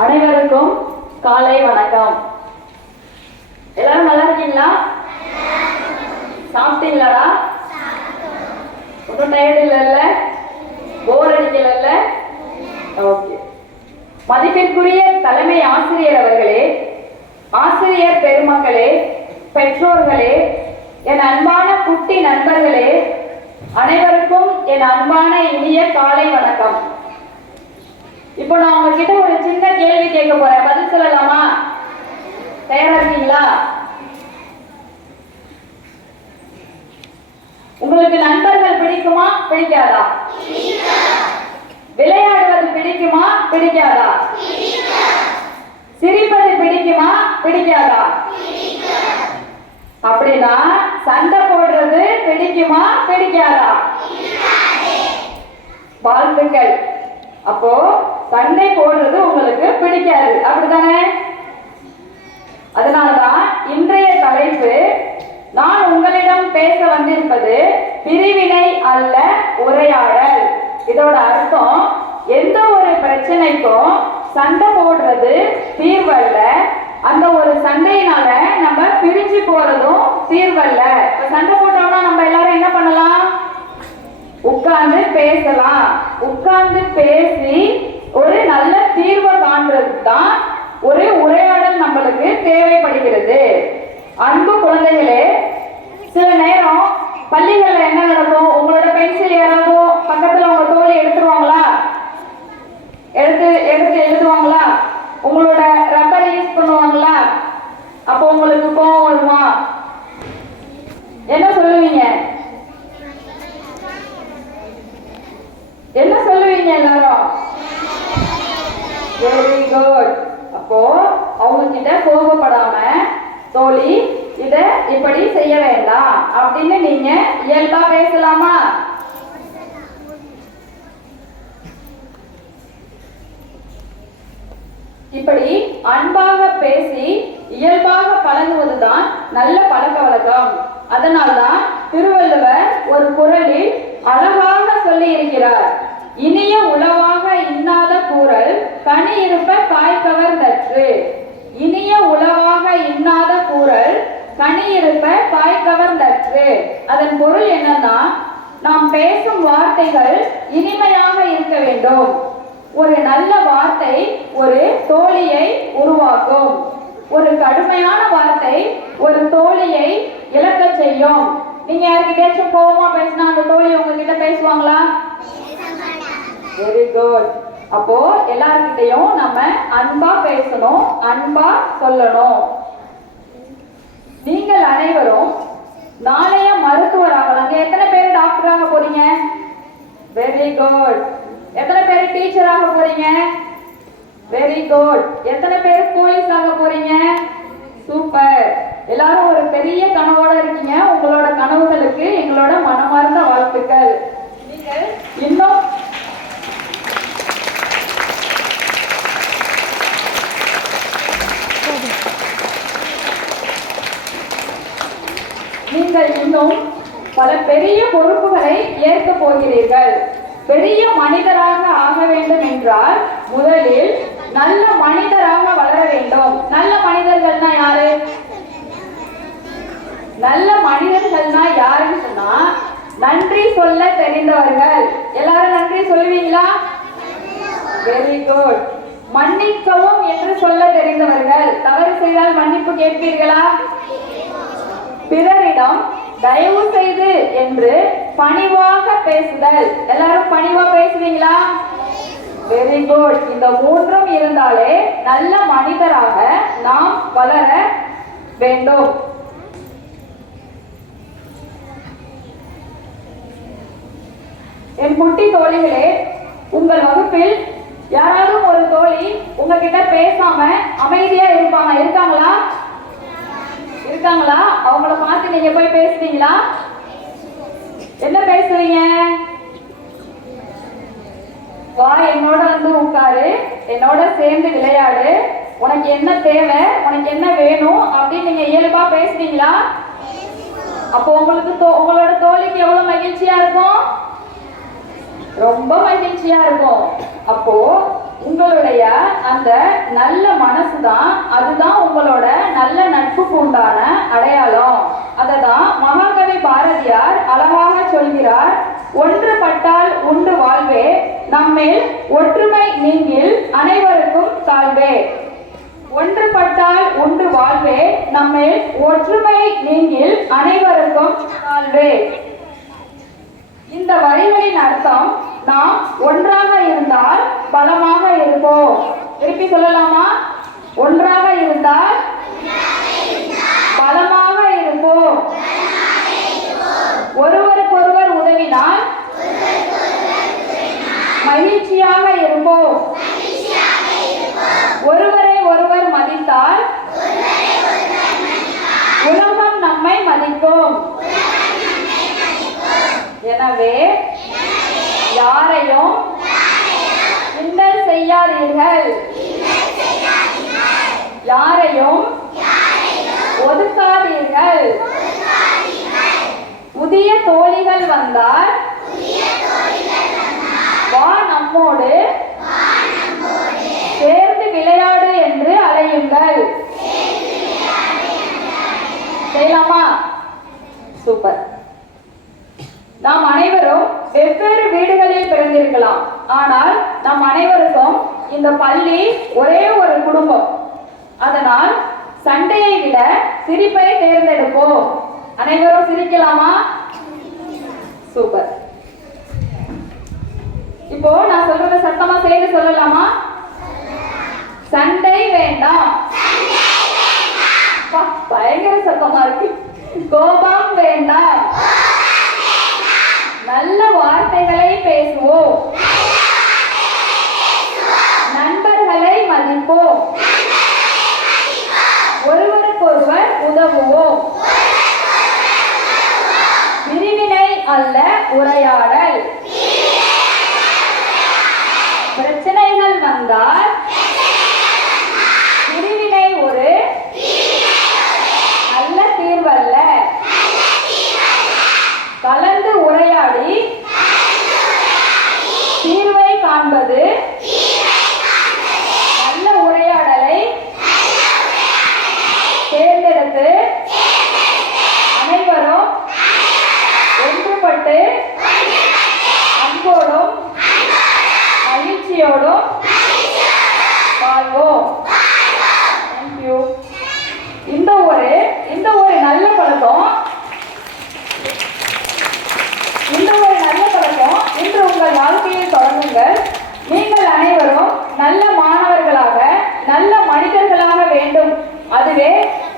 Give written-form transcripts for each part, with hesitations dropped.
அனைவருக்கும் காலை வணக்கம். எல்லாரும் நல்லா இருக்கீங்களா? சாப்பிட்டீங்களா? ஒன்றும் டயர்ட் இல்லைல்ல? போர் அடிக்கல? ஓகே. மதிப்பிற்குரிய தலைமை ஆசிரியர் அவர்களே, ஆசிரியர் பெருமக்களே, பெற்றோர்களே, என் அன்பான குட்டி நண்பர்களே, அனைவருக்கும் என் அன்பான இனிய காலை வணக்கம். இப்போ நான் உங்ககிட்ட ஒரு சின்ன கேள்வி கேட்க போறேன், பதில் சொல்லலாமா? தயாரா இருக்கீங்களா? உங்களுக்கு நண்பர்கள் பிடிக்குமா பிடிக்காதா? விளையாடுவது பிடிக்குமா பிடிக்காதா? சிரிப்பது பிடிக்குமா பிடிக்காதா? அப்படின்னா சண்டை போடுறது பிடிக்குமா பிடிக்காதா? வாழ்த்துக்கள். அப்போ சண்டை போடுறது உங்களுக்கு பிடிக்காது, அப்படித்தானே? அதனாலதான் இன்றைய தலைப்பு, நான் உங்களிடம் பேச வந்திருப்பது பிரிவினை அல்ல உரையாடல். இதோட அர்த்தம், எந்த ஒரு பிரச்சனைக்கும் சண்டை போடுறது தீர்வல்ல, அந்த ஒரு சண்டையினால நம்ம பிரிஞ்சு போறதும் தீர்வல்ல. சண்டை போட்டோம்னா நம்ம எல்லாரும் என்ன பண்ணலாம்? உட்கார்ந்து பேசலாம். உட்கார்ந்து பேசி ஒரு நல்ல தீர்வை காண்றது தான் ஒரு உரையாடல் நம்மளுக்கு தேவைப்படுகிறது. அன்பு குழந்தைகளே, சில நேரம் பள்ளிகள்ல என்ன நடக்கும்? உங்களோட பென்சில் யாராவது பக்கத்துல உங்க தோழி எடுத்துருவாங்களா? எடுத்து எழுதுவாங்களா? உங்களோட ரப்பரை யூஸ் பண்ணுவாங்களா? அப்போ உங்களுக்கு கோவம் வருமா? என்ன சொல்லுவீங்க? என்ன சொல்லுவீங்க எல்லாரும்? Very good. அப்போ அவங்க கிட்ட கோபப்படாம, தோழி இத இப்படி செய்ய வேண்டாம் அப்படின்னு நீங்க இயல்பா பேசலாமா? இப்படி அன்பாக பேசி இயல்பாக பழகுவதுதான் நல்ல பழக்க வழக்கம். அதனால்தான் திருவள்ளுவர் ஒரு குறளில் அழகாக சொல்லி இருக்கிறார், இனிய உளவாக இன்னாத கூறல் கனி இருப்ப காய்கவர் நற்று. இனிய உளவாக இன்னாத கூறல் கனி இருப்ப காய்கவர் நற்று. அதன் பொருள் என்னன்னா, நாம் பேசும் வார்த்தைகள் இனிமையாக இருக்க வேண்டும். ஒரு நல்ல வார்த்தை ஒரு தோழியை உருவாக்கும். ஒரு கடுமையான வார்த்தை ஒரு தோழியை இழக்க செய்யும். நீங்க யார்கிட்டயாச்சும் கோபமா பேசினா அந்த தோழி உங்ககிட்ட பேசுவாங்களா? Very good. அப்போ எல்லார்கிட்டையும் நம்ம அன்பா பேசணும், அன்பா சொல்லணும். நீங்கள் அனைவரும் நாளைய மருத்துவராகலாம். எத்தனை பேர் டாக்டராக போறீங்க? Very good. எத்தனை பேர் டீச்சராக போறீங்க? Very good. எத்தனை பேர் போலீஸ் ஆக போறீங்க? சூப்பர். எல்லாரும் ஒரு பெரிய கனவோட இருக்கீங்க. உங்களோட கனவுகளுக்கு எங்களோட மனமார்ந்த வாழ்த்துக்கள். நீங்கள் இன்னும் பல பெரிய பொறுப்புகளை ஏற்க போகிறீர்கள். பெரிய மனிதராக ஆக வேண்டும் என்றால் முதலில் நல்ல மனிதராக வளர வேண்டும். நல்ல மனிதர்கள்னா யாரு? நல்ல மனிதர்கள்னா யாருன்னு சொன்னா, நன்றி சொல்ல தெரிந்தவர்கள். எல்லாரும் நன்றி சொல்லுவீங்களா? Very good. மன்னிக்கவும் என்று சொல்ல தெரிந்தவர்கள். தவறு செய்தால் மன்னிப்பு கேட்பீர்களா? பிறரிடம் தயவு செய்து என்று பணிவாக பேசுதல். எல்லாரும் பணிவா பேசுவீங்களா? Very good. இந்த மூன்றும் இருந்தாலே நல்ல மனிதராக நாம் வளர வேண்டும். என் குட்டி தோழிகளே, உங்கள் வகுப்பில் யாராவது ஒரு தோழி உங்ககிட்ட பேசாம அமைதியா இருக்காங்களா? அவங்கள பார்த்து நீங்க போய் பேசுவீங்களா? என்ன பேசுவீங்க? வா, என்னோட வந்து உட்காரு, என்னோட சேர்ந்து விளையாடு, உனக்கு என்ன தேவை, உனக்கு என்ன வேணும் அப்படின்னு நீங்க இயல்பா பேசுவீங்களா? அப்போ உங்களுக்கு உங்களோட தோழிக்கு எவ்வளவு மகிழ்ச்சியா இருக்கும்? ரொம்ப மகிழ்ச்சியா இருக்கும். அப்போ உங்களுடைய அந்த நல்ல மனசுதான், அதுதான் உங்களோட நல்ல நட்புக்கு உண்டான அடையாளம். அததான் மகாகவி பாரதியார் அழகாக சொல்கிறார். ஒன்றுபட்டால் உண்டு வாழ்வே, நம்மேல் ஒற்றுமை நீங்கில் அனைவருக்கும் தாழ்வே. ஒன்றுபட்டால் உண்டு வாழ்வே, நம்மேல் ஒற்றுமை நீங்கில் அனைவருக்கும் தாழ்வே. இந்த வரிகளின் அர்த்தம், நாம் ஒன்றாக இருந்தால் பலமாக இருப்போம். திருப்பி சொல்லலாமா? ஒன்றாக இருந்தால் பலமாக இருப்போம். ஒருவருக்கொருவர் உதவினால் மகிழ்ச்சியாக இருப்போம். ஒருவரை ஒருவர் மதித்தால் உலகம் நம்மை மதிக்கும். எனவே யாரையும் கிண்டல் செய்யாதீர்கள், யாரையும் ஒதுக்காதீர்கள். புதிய தோழிகள் வந்தால் வா நம்மோடு சேர்ந்து விளையாடு என்று அழையுங்கள். செய்யலாமா? சூப்பர். நாம் அனைவரும் வெவ்வேறு வீடுகளில் பிறந்திருக்கலாம். ஆனால் நம் அனைவருக்கும் இந்த பள்ளி ஒரே ஒரு குடும்பம். அதனால் சண்டையை விட சிரிப்பை தேர்ந்தெடுப்போம். அனைவரும் சிரிக்கலாமா? சூப்பர். இப்போ நான் சொல்றத சத்தமா சேர்ந்து சொல்லலாமா? சண்டை வேண்டாம். பயங்கர சத்தமா இருக்கு. கோபம் வேண்டாம். நல்ல வார்த்தைகளை பேசுவோம். நண்பர்களை மதிப்போம். ஒருவருக்கொருவர் உதவுவோம். பிரிவினை அல்ல உரையாடல். பிரச்சனைகள் வந்தால் பிரிவினை ஒரு நல்ல தீர்வல்ல. கலந்து உரையாடி தீர்வை காண்பது நல்ல உரையாடலை தேர்ந்தெடுத்து அனைவரும் ஒன்றுபட்டு அன்போடும் மகிழ்ச்சியோடும் வாழ்வோம். தேங்க்யூ. இந்த ஒரு நல்ல பழக்கம் இன்று உங்கள் வாழ்க்கையில் தொடங்குங்கள். நீங்கள் அனைவரும் நல்ல மாணவர்களாக, நல்ல மனிதர்களாக வேண்டும். அதுவே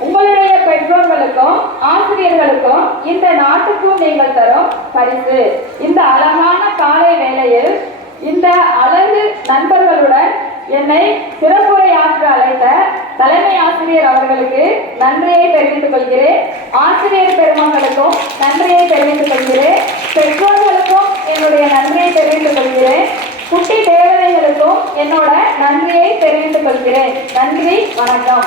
உங்களுடைய பெற்றோர்களுக்கும் ஆசிரியர்களுக்கும் இந்த நாட்டுக்கும் நீங்கள் தரும் பரிசு. இந்த அழகான காலை வேளையில் இந்த அழகு நண்பர்களுடன் என்னை சிறப்புரையாற்ற அழைத்த தலைமை ஆசிரியர் அவர்களுக்கு நன்றியை தெரிவித்துக் கொள்கிறேன். ஆசிரியர் பெருமக்களுக்கும் நன்றியை தெரிவித்துக் கொள்கிறேன். பெற்றோர்களுக்கும் என்னுடைய நன்றியை தெரிவித்துக் கொள்கிறேன். குட்டி தேவதைகளுக்கும் என்னோட நன்றியை தெரிவித்துக் கொள்கிறேன். நன்றி, வணக்கம்.